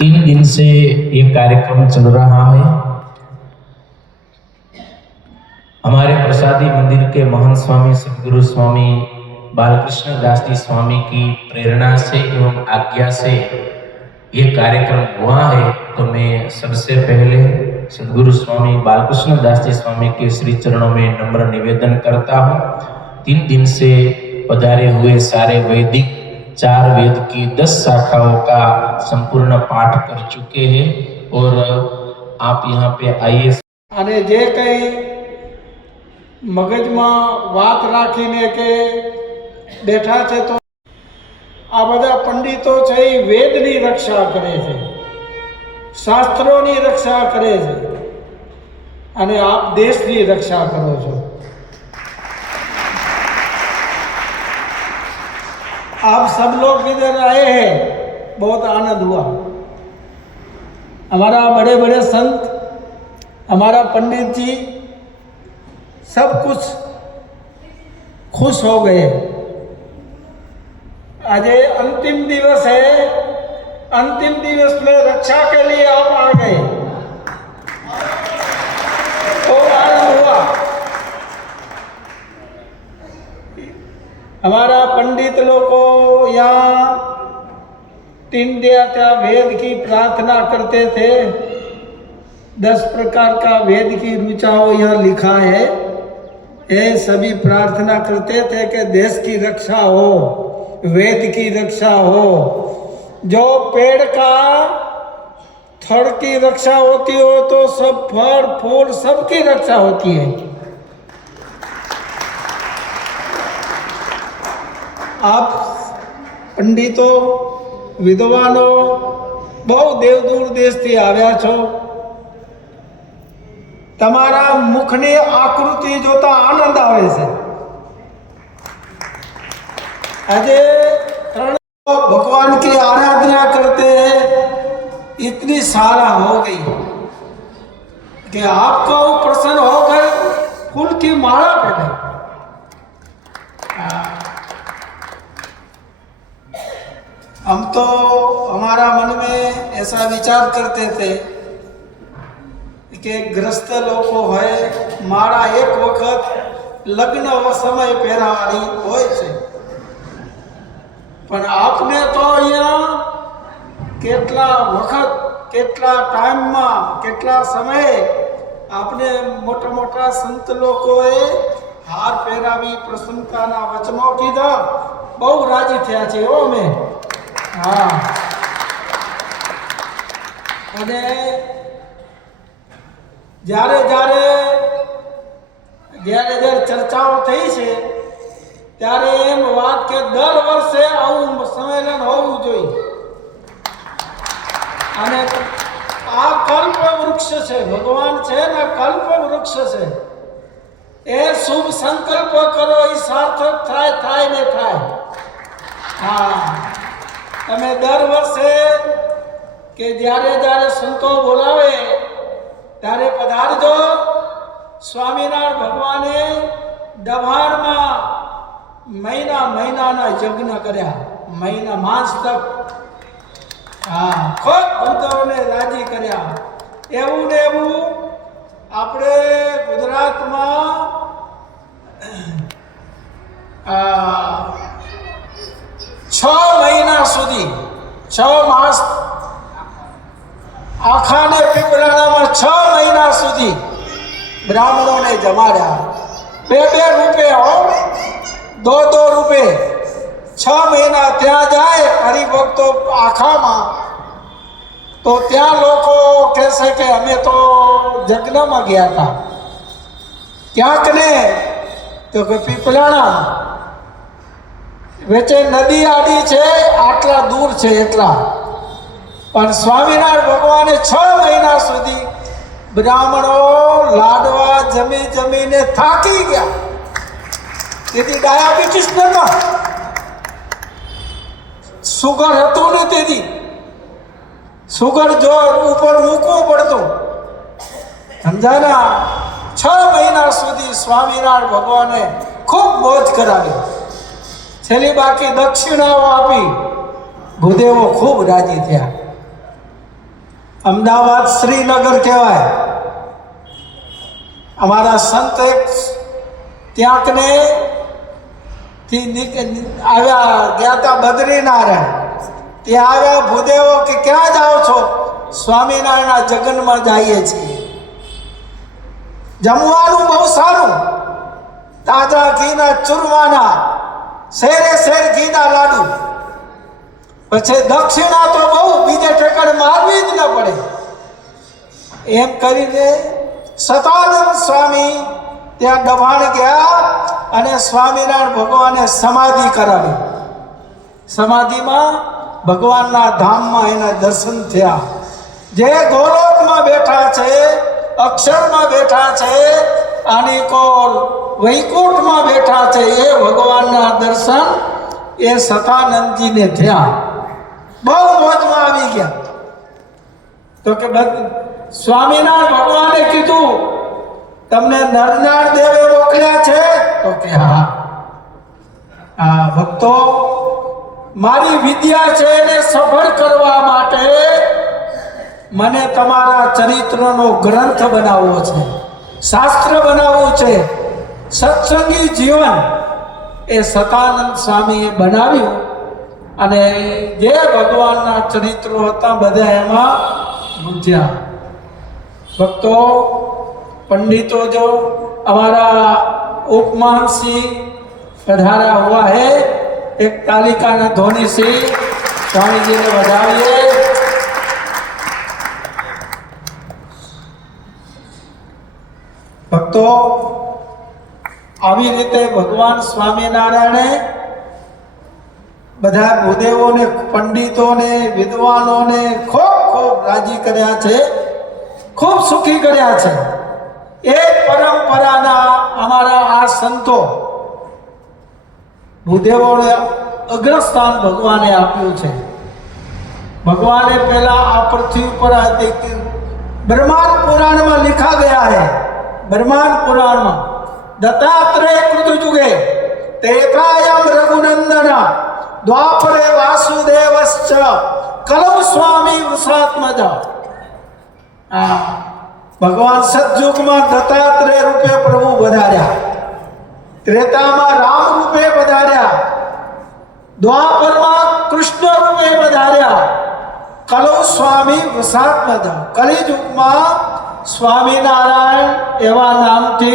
3 दिन से ये कार्यक्रम चल रहा है। हमारे प्रसादी मंदिर के महंत स्वामी सद्गुरु स्वामी बालकृष्ण दास जी स्वामी की प्रेरणा से एवं आज्ञा से ये कार्यक्रम हुआ है। तो मैं सबसे पहले सद्गुरु स्वामी बालकृष्ण दास जी स्वामी के श्री चरणों में नम्र निवेदन करता हूँ। 3 दिन से पधारे हुए सारे वैदिक 4 वेद की 10 शाखाओं का संपूर्ण पाठ कर चुके हैं और आप यहाँ पे आइए। અને જે કંઈ મગજમાં વાત રાખીને કે બેઠા છે તો આ બધા પંડિતો છે એ વેદની રક્ષા કરે છે, શાસ્ત્રોની રક્ષા કરે છે અને આપ દેશની રક્ષા કરો છો। आप सब लोग इधर आए हैं, बहुत आनंद हुआ। हमारा बड़े बड़े संत, हमारा पंडित जी सब कुछ खुश हो गए। आज अंतिम दिवस है, अंतिम दिवस में रक्षा के लिए आप आ गए, तो आनंद हुआ। हमारा पंडित लोग को यहाँ 3 देवता वेद की प्रार्थना करते थे। 10 प्रकार का वेद की ऋचाओं यहाँ लिखा है। ये सभी प्रार्थना करते थे कि देश की रक्षा हो, वेद की रक्षा हो। जो पेड़ का थड़ की रक्षा होती हो तो सब फल फूल सबकी रक्षा होती है। आप पंडितों विद्वानों बहु देव दूर देश थी आव्या छो। तमारा मुखनी आकृति जोता आनंद आवे छे। आज भगवान की आराधना करते हैं, इतनी सारा हो गई कि आपको प्रसन्न होकर फूल की माला पहने। हम तो हमारा मन में ऐसा विचार करते थे कि ग्रस्त लोगों है मारा एक वक्त लग्न व समय पहरावानी होय छे, पण आपने तो अहींया केटला वखत केटला टाइम में केटला समय आपने मोटा मोटा संत लोगोए हार पहरावी प्रसन्नताना वचनो कीधा। बहु राजी थया छे ओ में। हाँ, અને જ્યારે જ્યારે ચર્ચાઓ થઈ છે ત્યારે એમ વાત કે દર વર્ષે આવું સંમેલન હોવું જોઈએ। અને આ કલ્પ વૃક્ષ છે, ભગવાન છે ને કલ્પ વૃક્ષ છે। એ શુભ સંકલ્પ કરો એ સાર્થક થાય ને થાય। હા, તમે દર વર્ષે કે જ્યારે જ્યારે સંતો બોલાવે ત્યારે પધારજો। સ્વામિનારાયણ ભગવાને દભાણમાં મહિનાના યજ્ઞ કર્યા, મહિના માસ તક। હા, ખૂબ ભક્તોને રાજી કર્યા। એવું ને એવું આપણે ગુજરાતમાં 6 મહિના સુધી 6 માસ આખાને પીપળાણામાં 6 મહિના સુધી બ્રાહ્મણોને જમાડ્યા। 2 રૂપે હો, 2 રૂપે 6 મહિના ત્યાં જાય હરિભક્તો આખામાં। તો ત્યાં લોકો કહેશે કે અમે તો યજ્ઞમાં ગયા હતા। ક્યાંક ને તો કે પીપળાણા વચ્ચે નદી આડી છે, આટલા દૂર છે એટલા, પણ સ્વામિનારાયણ ભગવાને 6 મહિના સુધી બ્રાહ્મણો લાડવા જમીને થાકી ગયા। તેથી ડાયાબિટીસ નતો, સુગર હતું ને, તેથી સુગર જો ઉપર મૂકવું પડતું, સમજાના। 6 મહિના સુધી સ્વામિનારાયણ ભગવાને ખૂબ મોજ કરાવી। છેલ્લી બાકી દક્ષિણાઓ આપી, ભૂદેવો ખૂબ રાજી થયા। અમદાવાદ શ્રીનગર કહેવાય. અમારા સંત એક ત્યાંક ને આવ્યા, ગયા હતા બદ્રીનારાયણ. ત્યાં આવ્યા ભૂદેવો કે ક્યાં જાઓ છો? સ્વામિનારાયણના જગનમાં જઈએ છીએ. જમવાનું બહુ સારું, તાજા ઘીના ચૂરમાના, શેરે શેર ઘીના લાડુ. પછી દક્ષિણા તો બહુ, બીજે ઠેકાણે મારવી જ ન પડે. એમ કરીને સતાનંદ સ્વામી ત્યાં દબાણ ગયા અને સ્વામિનારાયણ ભગવાને સમાધિ કરાવી. સમાધિમાં ભગવાનના ધામમાં એના દર્શન થયા. જે ગોલોકમાં બેઠા છે, અક્ષરમાં બેઠા છે, અનિકોલ વૈકુંઠમાં બેઠા છે, એ ભગવાનના દર્શન એ સતાનંદજીને થયા. બહુ મોજમાં આવી ગયા. તો કે સ્વામિનારાયણ ભગવાને કીધું, તમને નરનાળ દેવે મોકલ્યા છે? તો કે હા. ભક્તો, મારી વિદ્યા છે એને સફળ કરવા માટે મને તમારા ચરિત્રનો ગ્રંથ બનાવવો છે, શાસ્ત્ર બનાવવું છે. સત્સંગી જીવન એ સતાનંદ સ્વામીએ બનાવ્યું અને જે ભગવાનના ચરિત્રો હતા બધા એમાં ગુંજ્યા. ભક્તો, पंडितों जो हमारा उपमान सिंह पधारा हुआ है, एक तालिका न ध्वनि से स्वामी जी ने बजाइए. भक्तो, આવી રીતે ભગવાન સ્વામિનારાયણે બધા ભૂદેવોને, પંડિતોને, વિદ્વાનોને ખૂબ ખૂબ રાજી કર્યા છે, ખૂબ સુખી કર્યા છે. એક પરંપરાના અમારા આ સંતો ભૂદેવોને અગ્રસ્થાન ભગવાને આપ્યું છે. ભગવાને પહેલા આ પૃથ્વી પર ब्रह्मांड पुराण में लिखा गया है. ब्रह्मांड पुराण में दत्तात्रेय कृतयुगे तेकायम रघुनंदन द्वापरे वासुदेवश्च कलौ स्वामी वृषात्मज. भगवान सतयुग में दत्तात्रेय रूपे प्रभु पधार्या, त्रेता में राम रूपे पधार्या, द्वापर में कृष्ण रूपे पधार्या, कलौ स्वामी वृषात्मज. कलियुग में स्वामीनारायण एवं नाम थी